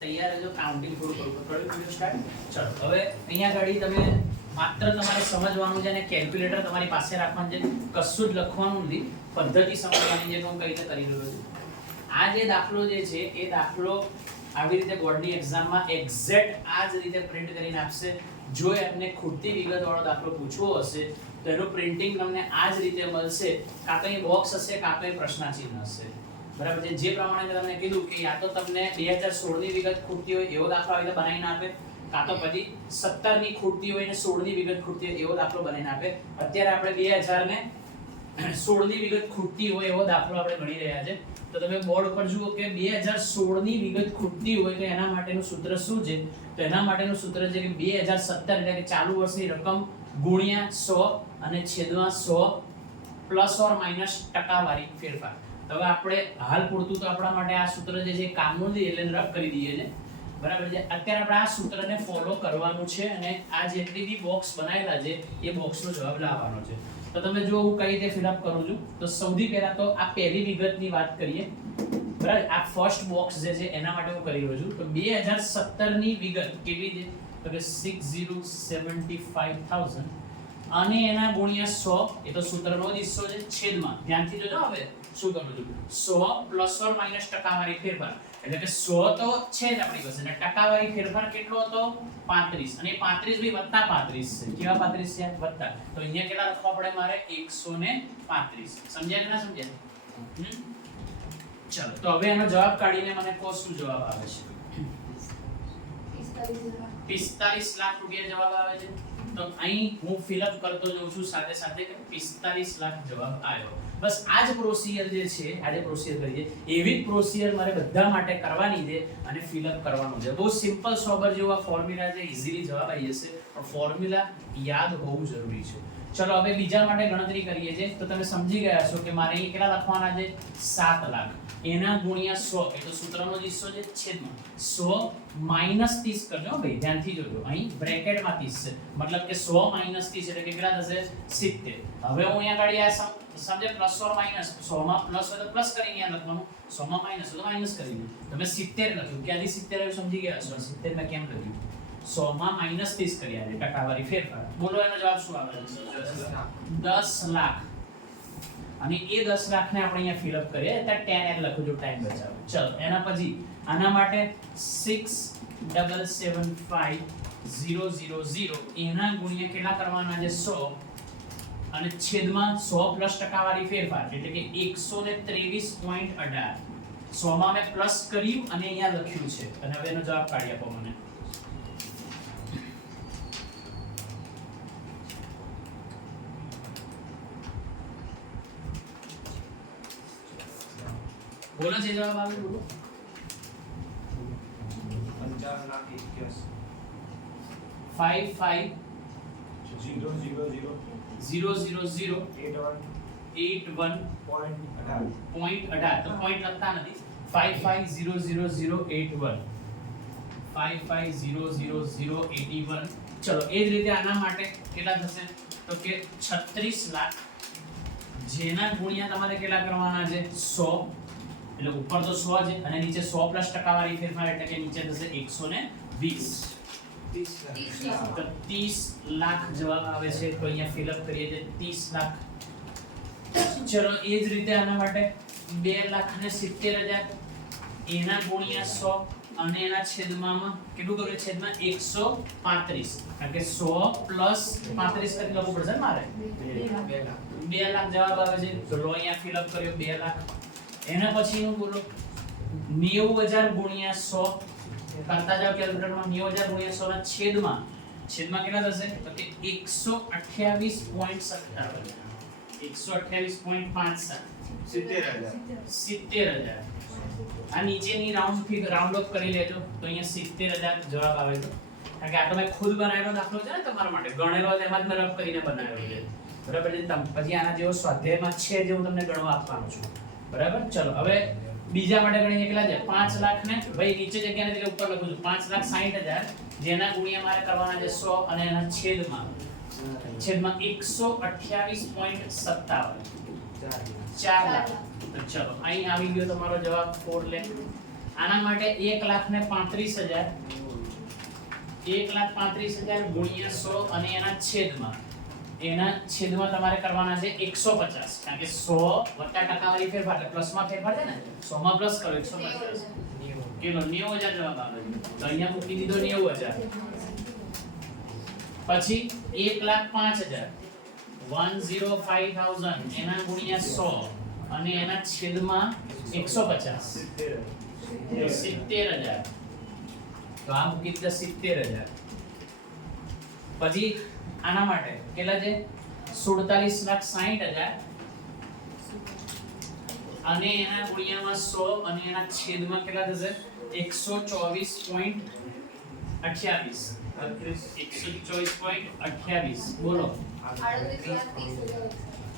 તૈયાર રહેજો કાઉન્ટિંગ થોડું વિડિયો સ્ટાર્ટ ચલો હવે અહીંયા ગાડી તમે માત્ર તમારે સમજવાનું છે અને કેલ્ક્યુલેટર તમારી પાસે રાખવાનું છે કશું જ લખવાનું નથી પદ્ધતિ સમજવાની છે તો હું કઈ રીતે કરી રહ્યો છું આ જે દાખલો જે છે એ દાખલો આવી રીતે બોર્ડની એક્ઝામમાં એક્ઝેક્ટ આ જ રીતે પ્રિન્ટ કરીને આપશે જો એમને ખૂટતી વિગતવાળો દાખલો પૂછવો હશે તો એનું પ્રિન્ટિંગ તમને આ જ રીતે મળશે કાં તો એ બોક્સ હશે કાં તો એ પ્રશ્નાચિહ્ન હશે બરાબર છે જે પ્રમાણે તમને કીધું કે યા તો તમને 2016 ની વિગત ખૂટતી હોય એવો દાખલો આવી રીતે બનાવીને આપે કાં તો પછી 17 ની ખૂટતી હોય ને 16 ની વિગત ખૂટતી હોય એવો દાખલો બનાવીને આપે અત્યારે આપણે 2016 ની વિગત ખૂટતી હોય એવો દાખલો આપણે ગણી રહ્યા છે તો તમે બોર્ડ પર જુઓ કે 2016 ની વિગત ખૂટતી હોય તો એના માટેનું સૂત્ર શું છે તો એના માટેનું સૂત્ર છે કે 2017 એટલે કે ચાલુ વર્ષની રકમ ગુણ્યા 100 અને છેદમાં 100 પ્લસ ઓર માઈનસ ટકાવારી ફેરફાર હવે આપણે હાલ પૂરતું તો આપણા માટે આ સૂત્ર જે છે કામનું છે એટલે રફ કરી દઈએ છે બરાબર છે અત્યારે આપણે આ સૂત્રને ફોલો કરવાનું છે અને આ જેટલી બી બોક્સ બનાવેલા છે એ બોક્સનો જવાબ લાવવાનો છે તો તમે જો હું કઈ રીતે ફિલઅપ કરું છું તો સૌથી પહેલા તો આ પહેલી વિગતની વાત કરીએ બરાબર આ ફર્સ્ટ બોક્સ જે છે એના માટે હું કરી રહ્યો છું તો 2017 ની વિગત કેટલી છે તો કે 6,075000 અને એના ગુણ્યા 100 એ તો સૂત્રનો જ હિસ્સો છે છેદમાં ધ્યાનથી જોજો હવે શું કરું છું 100 પ્લસ ઓર માઈનસ ટકાવારી ફેરફાર એટલે કે 100 તો છે જ આપણી પાસે અને ટકાવારી ફેરફાર કેટલો હતો 35 અને 35 બી વત્તા 35 છે કેવા 35 છે વત્તા તો અહીંયા કેટલા લખવા પડે મારે 135 સમજ્યા કે ના સમજ્યા ચલો તો હવે એનો જવાબ કાઢીને મને કહો શું જવાબ આવે છે 45 લાખ રૂપિયા જવાબ આવે છે તો અહીં હું ફિલઅપ કરતો જાઉં છું સાથે સાથે કે 45 લાખ જવાબ આવ્યો બસ આ જ પ્રોસિજર જે છે આ જે પ્રોસિજર કરી છે એવી જ પ્રોસિજર મારે બધા માટે કરવાની છે અને ફિલઅપ કરવાનું છે બહુ સિમ્પલ સોબર જેવા ફોર્મ્યુલા છે ઈઝીલી જવાબ આવી જશે પણ ફોર્મ્યુલા યાદ હોવું જરૂરી છે ચલો હવે બીજા માટે ગણતરી કરીએ છીએ તો તમે સમજી ગયા છો કે મારે અહીં કેટલા લખવાના છે 7 લાખ એના ગુણ્યા 100 એ તો સૂત્રનો જ હિસ્સો છે છેદમાં 100 માઈનસ 30 કરજો ભાઈ ધ્યાનથી જોજો અહીં બ્રેકેટમાં 30 છે મતલબ કે 100 માઈનસ 30 એટલે કેટલા થશે 70 હવે હું અહીંયા ગાડી આ સમજે પ્લસ ઓર માઈનસ 100 માં પ્લસ હોય તો પ્લસ કરીને અહીંયા લખવાનું 100 માં માઈનસ હોય તો માઈનસ કરીને તમે 70 લખ્યું ક્યાંથી 70 આવ્યું સમજી ગયા છો 70 મેં કેમ લખ્યું 100 માં માઈનસ 30 કર્યા છે ટકાવારી ફેરફાર બોલો એનો જવાબ શું આવે છે 10 લાખ અને એ 10 લાખ ને આપણે અહીંયા ફિલ અપ કરીએ એટલે 10 લખું જો ટાઈમ બચાવે ચલો એના પછી આના માટે 6,750,000 એના ગુણ્યા કેટલા કરવાના છે 100 અને છેદમાં 100 પ્લસ ટકાવારી ફેરફાર એટલે કે 123.18 100 માં મેં પ્લસ કર્યું અને અહીંયા લખ્યું છે અને હવે એનો જવાબ કાઢી આપો મને બોલો જે જવાબ આવે બોલો 55,000,000,081.18 તો પોઈન્ટ લખતા નથી 55,000,081 55,000,081 ચલો એ જ રીતે આના માટે કેટલા થશે તો કે 36 લાખ જેના ગુણ્યા તમારે કેટલા કરવાના છે 100 એટલે ઉપર તો 100 છે અને નીચે 100 પ્લસ ટકાવારી ફેરફાર એટલે કે નીચે થશે 120 તો 30 લાખ જવાબ આવે છે તો અહીંયા ફિલઅપ કરીએ છે 30 લાખ ચલો એ જ રીતે આના માટે 2,70,000 એના ગુણ્યા 100 અને એના છેદમાં કેટલું કર્યું છેદમાં 135 કારણ કે 100 પ્લસ 35 કરી લખવું પડશે મારે 2 લાખ જવાબ આવે છે તો લો અહીંયા ફિલઅપ કર્યો 2 લાખ એના પછીનું બોલો 90,000 ગુણ્યા 100 કરતા જાવ કેલ્ક્યુલેટરમાં 90,000 ગુણ્યા 100 ના છેદમાં કેટલા થશે તો કે 128.57 128.57 70,000 આ નીચેની રાઉન્ડ ઓફ કરી લેજો તો અહીંયા 70,000 જવાબ આવે છે કારણ કે આ તો મેં ખુદ બનાવેલો દાખલો છે ને તમારા માટે ગણેલો એમાં જ મેં રફ કરીને બનાવેલો છે બરાબર છે પછી આના જેવો સ્વાધ્યાયમાં છે જે હું તમને ગણવા આપવાનો છું બરાબર ચલો હવે બીજા માટે ગણીએ કેટલા છે 5 લાખ ને ભાઈ નીચે જગ્યા ને એટલે ઉપર લખું છું 5,60,000 જેના ગુણ્યા મારે કરવાના છે 100 અને એના છેદમાં 128.57 4 લાખ તો ચલો અહીં આવી ગયો તમારો જવાબ 4 લાખ આના માટે 1,35,000 1,35,000 ગુણ્યા 100 અને એના છેદમાં તમારે કરવાના છે 150 કારણ કે 100 વત્તા ટકાવારી ફેરફાર એટલે પ્લસમાં ફેરફાર છે ને 100 માં પ્લસ કરો 150 કેટલો 90000 જવાબ આવે તો અહીંયા મૂકી દીધો 90000 પછી 1,05,000 1,05,000 એના ગુણ્યા 100 અને એના છેદમાં 150 70000 તો આ મૂકી દીધા 70000 પછી આના માટે કેટલા છે 47,60,000 અને એના ગુણ્યામાં 100 અને એના છેદમાં કેટલા થશે 124.28 બોલો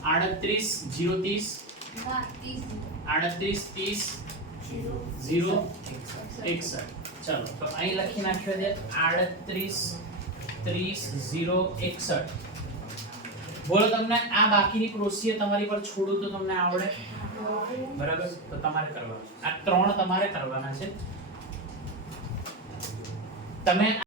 38,030 38,30 ચલો તો અહીં લખી નાખ્યો છે 38,30,61 બોલો તમને આ બાકીની પ્રોસીજર તમારી પર છોડું તો તમને આવડે બરાબર તો તમારે કરવાનું આ ત્રણ તમારે કરવાના છે તમે